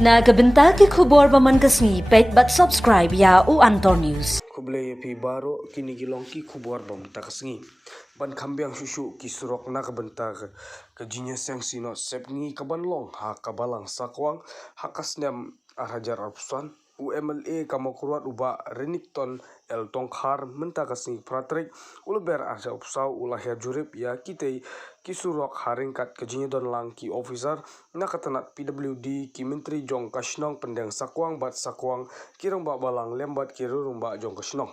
Nagabenta ki khubor baman kasngi pet but subscribe ya u Antor News. Kublai pi baro kini gilong ki khubor bam ta kasngi ban khambyang shushu ki surok na kabenta ke jinya sang sino sepngi kaban long ha kabalang sakwang hakasnem arhajar arpusan UMLA kamokurat uba renikton el tongkhar menta kasngi pratrik ulber arja upsau ulahya jurip ya kitei kisurok haringkat kejinya don lang ki officer na katanat PWD ki menteri jong kasnong pendeng sakwang bat sakwang kirong ba balang lembat kirurung ba jong kasnong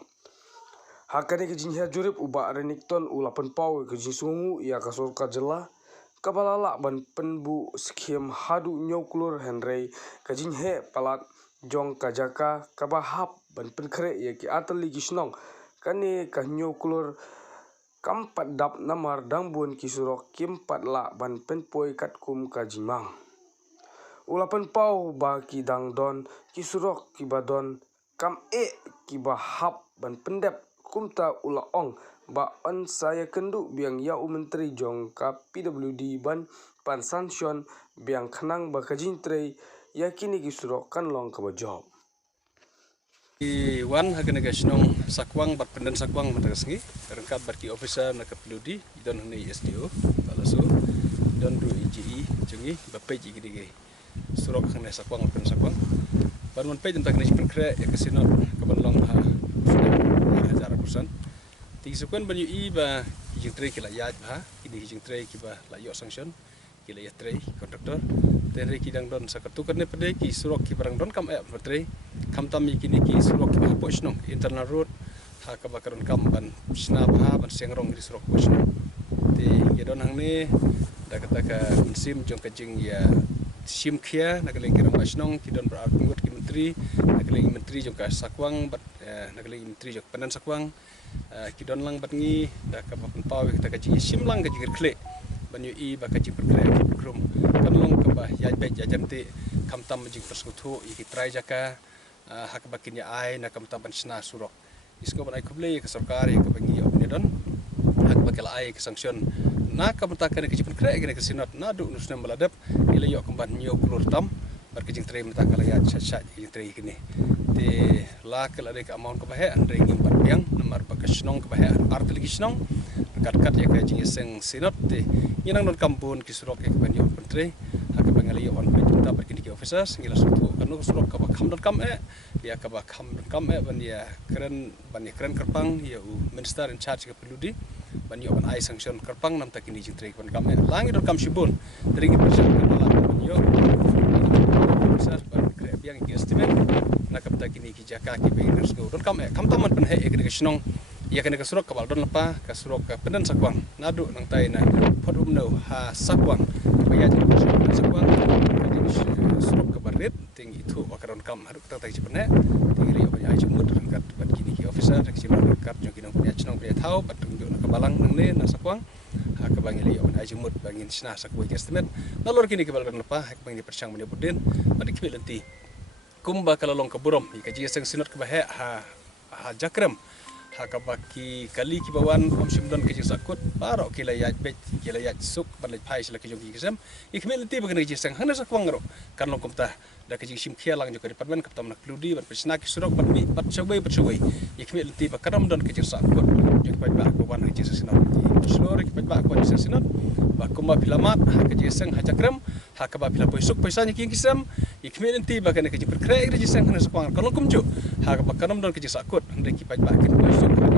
hakane kejinya jurip uba renikton ulapan pau kejin sungu ya kasur kajela kabalala ban penbu skim hadu nyoklur henry kejinhe palat jong kajaka kabahap ban penkre ya ki atali kisnong kani kanyoklur kampat dap namar dangbun kisurok kimpat la ban penpoi katkum kajimang ulapan pau ba ki dangdon kisurok kibadon kam kibahap ban pendep kumta ulaong ba on saya kendu biang ya menteri jong ka PWD ban pan sanction biang khanang ba kajintre yakini kisurok kan long kabajob Iwan hagana gasnong sakwang bat pendan sakwang matagasngi rengkat barki officer na kapiludi don hne SDO balaso don ru IGI jungi bape ji gide surok hne sakwang pen sakwang ban pe tentang ni perkre ya kasino kabanlong ha hajar persen ti sukun ban ui ba jing tre kila ya ha ini jing tre kiba la yo sanction kila ya tre kontraktor tenre kidang don sakatu karne pede ki surok ki barang don kam tre kam tam kini ki surok ki posnong internal road ha ka bakaron kam ban sna ba ban sengrong di surok posnong te gedon hangne da kata ka sim jong kajing ya sim khia nakaleng kirang posnong ki don berat ki menteri nakaleng menteri jong ka sakwang bat nakaleng menteri jong penan sakwang ki don lang bat ngi da ka ban paw kita ka sim lang ka jigir kle ban ui ba ka jipur kle krum kan long ka ba ya be jajan te kam tam jing persekutu iki trai jaka hak bakin ya ai na kam tam sna surok isko ban ai kuble ke sarkar ya ka bangi opni don hak bakal ai ke sanction na kam ta ka ke jipur kre ke sinot na du nusna meladap ile yo kamban nyo klur tam bar ke jing tre mata kala ya cha jing tre kini te la kala de ka amount ka ba he andre ngim par piang nomor bakasnong ka ba he artli kisnong kat ya ka jing seng sinot te inang don kampun kisurok ke ban yo pentre hak bangali yo on kita pergi ke officers ngila sutu kanu surok ka ba kham don kam ya ka ba kham kam ban ya keren kerpang ya minister in charge ke peludi ban yo ban ai sanction kerpang nam takini jing tre ban kam langi don kam shibun teringi persen ban yo officers ban krep yang ki estimate na ka takini ki jaka ki beginers go don kam taman ban he ke snong ia kena kesurok kabal don lepa kesurok ke pendan sakwang nadu nang tai na podum no ha sakwang baya jadi sakwang jadi surok ke barit tinggi itu wakaron kam harus kita tai cipene tinggi rio banyak aja mud kat bat kini ki officer dak cipene kat jong kinong punya cenong punya tahu bat tunjuk na kabalang nang ne na sakwang ha ke bangi rio aja mud bangin sna sakwai estimate nalor kini kabal don lepa hak bangi persang menyebutin pada kibil nanti kumba kalau long keburom ikaji seng sinot ke bahaya ha jakrem hakabaki kali ki bawan om simdon ke sakut baro kila ya bet kila ya suk balai pai sila ke jogi kisam ikmel ti bagan ke sang hana sakwang ro kan lo kumta da ke sim khia lang joka department kaptam nak kludi ban pesna ki surok ban mi bat chawai ikmel ti bakadam don ke sakut jok pai ba ko ban ke sinot slore ki ba ko sinot ba kuma filamat ha ke sang hajakram hakaba pila poisuk paisanya ki kisam ikmel ti bagan ke perkre ke sang hana sakwang kan lo kumju hakaba kadam don ke sakut ndek ki pai ba ke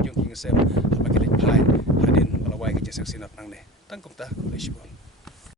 jong king sem apa kilit pai hadin malawai ke jasa sinat nang ne tangkum ta kulai shibon